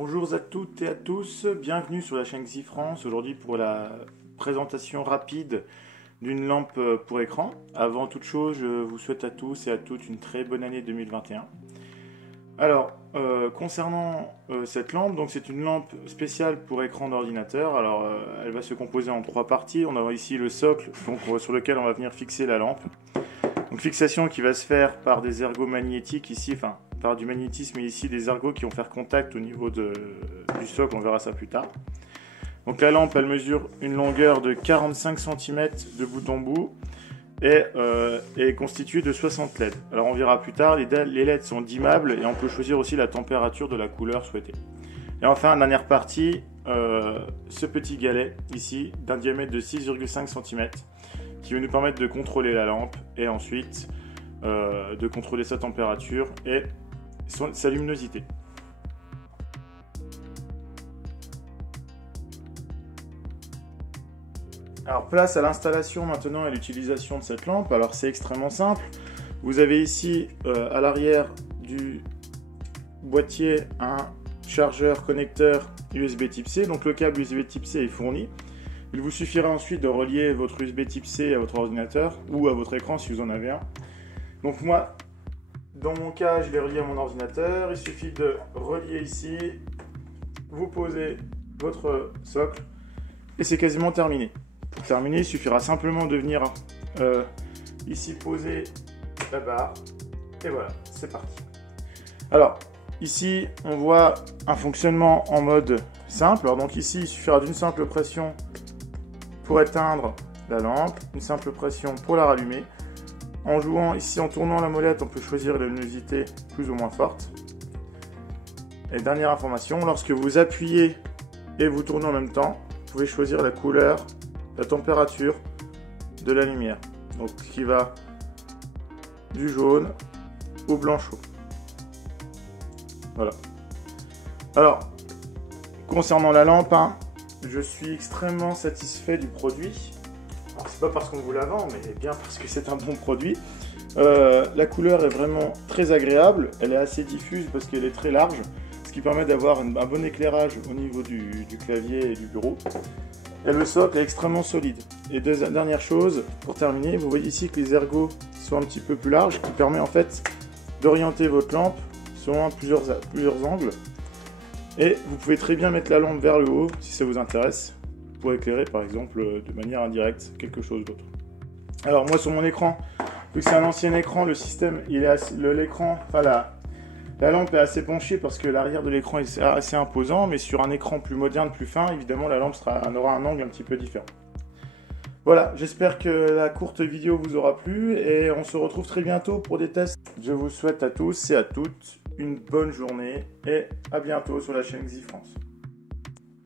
Bonjour à toutes et à tous, bienvenue sur la chaîne XiFrance, aujourd'hui pour la présentation rapide d'une lampe pour écran. Avant toute chose, je vous souhaite à tous et à toutes une très bonne année 2021. Alors, concernant cette lampe, donc c'est une lampe spéciale pour écran d'ordinateur. Alors, elle va se composer en trois parties. On a ici le socle donc, sur lequel on va venir fixer la lampe. Donc fixation qui va se faire par des ergots magnétiques ici, enfin par du magnétisme et ici des ergots qui vont faire contact au niveau du socle, on verra ça plus tard. Donc la lampe elle mesure une longueur de 45 cm de bout en bout et est constituée de 60 LED. Alors on verra plus tard, les LED sont dimmables et on peut choisir aussi la température de la couleur souhaitée. Et enfin, dernière partie, ce petit galet ici d'un diamètre de 6,5 cm qui va nous permettre de contrôler la lampe et ensuite de contrôler sa température et sa luminosité. Alors place à l'installation maintenant et l'utilisation de cette lampe. Alors c'est extrêmement simple. Vous avez ici à l'arrière du boîtier un chargeur connecteur USB type C. Donc le câble USB type C est fourni. Il vous suffira ensuite de relier votre USB type C à votre ordinateur ou à votre écran si vous en avez un. Donc moi, dans mon cas, je l'ai relié à mon ordinateur. Il suffit de relier ici, vous posez votre socle et c'est quasiment terminé. Pour terminer, il suffira simplement de venir ici poser la barre et voilà, c'est parti. Alors, ici, on voit un fonctionnement en mode simple. Alors, donc ici, il suffira d'une simple pression pour éteindre la lampe, une simple pression pour la rallumer. En jouant ici, en tournant la molette, on peut choisir la luminosité plus ou moins forte. Et dernière information, lorsque vous appuyez et vous tournez en même temps, vous pouvez choisir la couleur, la température de la lumière. Donc qui va du jaune au blanc chaud. Voilà. Alors, concernant la lampe, je suis extrêmement satisfait du produit. C'est pas parce qu'on vous la vend, mais bien parce que c'est un bon produit. La couleur est vraiment très agréable. Elle est assez diffuse parce qu'elle est très large, ce qui permet d'avoir un bon éclairage au niveau du clavier et du bureau. Et le socle est extrêmement solide. Et dernière chose, pour terminer, vous voyez ici que les ergots sont un petit peu plus larges, ce qui permet en fait d'orienter votre lampe selon plusieurs angles. Et vous pouvez très bien mettre la lampe vers le haut si ça vous intéresse, pour éclairer par exemple de manière indirecte quelque chose d'autre. Alors moi sur mon écran, vu que c'est un ancien écran, le système, la lampe est assez penchée parce que l'arrière de l'écran est assez imposant, mais sur un écran plus moderne, plus fin, évidemment la lampe aura un angle un petit peu différent. Voilà, j'espère que la courte vidéo vous aura plu et on se retrouve très bientôt pour des tests. Je vous souhaite à tous et à toutes une bonne journée et à bientôt sur la chaîne XiFrance.